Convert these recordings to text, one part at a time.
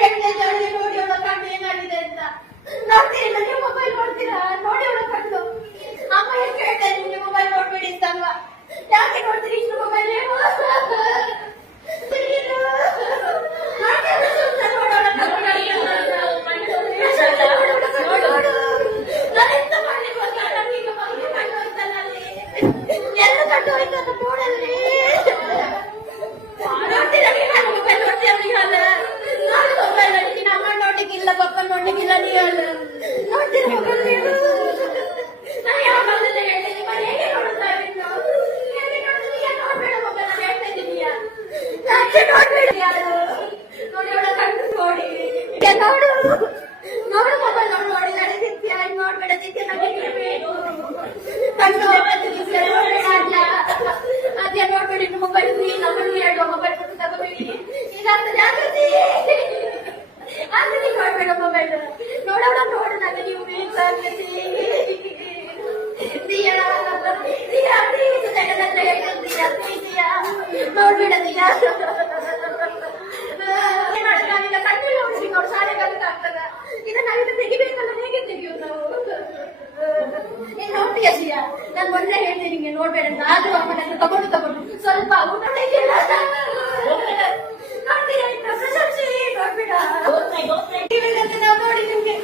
ನೋಡಿ ಅವಳ ಕಣ್ಣು ಏನಾಗಿದೆ ಅಂತ ನೋಡ್ತೀರಿ. ನೀವು ಮೊಬೈಲ್ ನೋಡ್ತೀರಾ? ನೋಡಿ ಅವಳ ಕಣ್ಣು. ಅಮ್ಮ ಏನ್ ಕೇಳ್ತಾರೆ ನಿಮ್ಗೆ ಮೊಬೈಲ್ ನೋಡ್ಬೇಡಿ ಅಂತಲ್ವಾ? ಯಾಕೆ ನೋಡ್ತೀರಿ ಇಷ್ಟು ಮೊಬೈಲ್? ಎಲ್ಲ ಕಟ್ಟು ಹೋಯ್ತು ನೋಡಲ್ರಿ. ನೋಡ್ಲಿಕ್ಕಿಲ್ಲ, ಪಪ್ಪ ನೋಡ್ಲಿಕ್ಕಿಲ್ಲ, ನೋಡ್ತೀರ ಮೊಬೈಲ್ ನೀವು? ನಾನು ಯಾವಾಗಲೇ ಹೇಳ್ತೀನಿ ಹೇಗೆ ನೋಡ್ತಾ ಇದ್ದೀನಿ ನೋಡ್ಬೇಡ ಮೊಬೈಲ್ ನಾನು ಹೇಳ್ತಾ ಇದ್ದೀನಿಯಾ? ನೋಡ್ಬೇಡಿ ಯಾರು ನೋಡಿ ಅವಳ ಕಣ್ಣು ನೋಡಿ ನೋಡು ನೋಡು ಮೊಬೈಲ್ ನೋಡು ನೋಡಿ ನಡೆದಿತ್ಯ ನೋಡ್ಬೇಡ ನಿತ್ಯ ನಡೀಬೇಕು ಕಣ್ಣು ಅದೇ ನೋಡ್ಬೇಡಿ ಮೊಬೈಲ್ ನಮ್ಮನ್ನು ಹೇಳುವ ಮೊಬೈಲ್ ಕೊಟ್ಟು ತಗೋಬೇಡಿ. ಇದಾಗ್ತದೆ ಜಾಗೃತಿ ಆಕೃತಿ ನೋಡ್ಬೇಡ ಮೊಬೈಲ್ ನೋಡೋಣ ನೋಡು ನನಗೆ ನೀವು ಬೇಕಾಗ್ತದೆ. ನೋಡ್ಬೇಡ ದಿಯಾ ನಾವೀಗ ಕಣ್ಣಲ್ಲಿ ನೋಡ್ಬೇಕು ಅವ್ರು ಶಾಲೆಗೆ ಆಗ್ತದ. ಇದನ್ನ ನಾವೀಗ ತೆಗಿಬೇಕಲ್ಲ, ಹೇಗೆ ತೆಗಿಯೋದು ನಾವು? ನೀನ್ ನೋಡ್ತೀಯ ದಿಯಾ? ನಾನು ಮೊನ್ನೆ ಹೇಳ್ತೀನಿ ನಿಂಗೆ ನೋಡ್ಬೇಡ ಅಂತ, ಆದ್ರೂ ಅಮ್ಮನ ತಗೊಂಡು ಸ್ವಲ್ಪ ಊಟ ತೆಗಿಯಲ್ಲ ನೋಡ್ತೀಯ ಪ್ರಶಂಸೆ ನೋಡ್ಬೇಡ ನಾವು ನೋಡಿ ನಿಮ್ಗೆ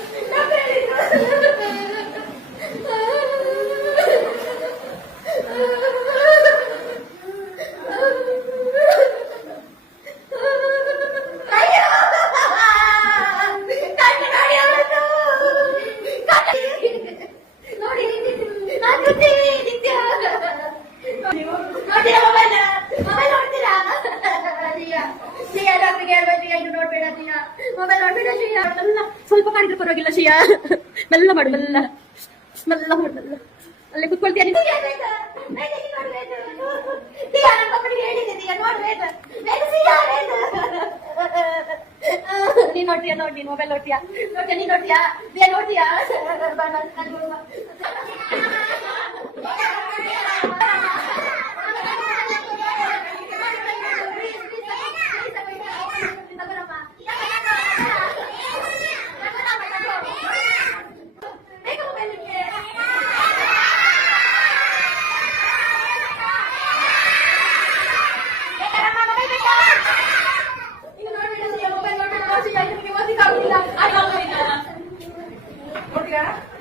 ಸ್ವಲ್ಪ ಮಾಡಿದ್ರೆ ಪರವಾಗಿಲ್ಲ ಶಿಯಾ. ಮೆಲ್ಲ ಮಾಡು, ಮೆಲ್ಲ ಮೆಲ್ಲ ಮಾಡು, ಮೆಲ್ಲ ಅಲ್ಲೇ ಕುತ್ಕೊಳ್ತೀಯ ನೀನು ನೋಡ್ತೀಯಾ? ನೋಡಿ ನೀನ್ ಮೊಬೈಲ್ ನೋಡ್ತೀಯಾ? ನೀನ್ ನೋಡ್ತೀಯಾ? ನೋಡ್ತೀಯಾ? Yeah.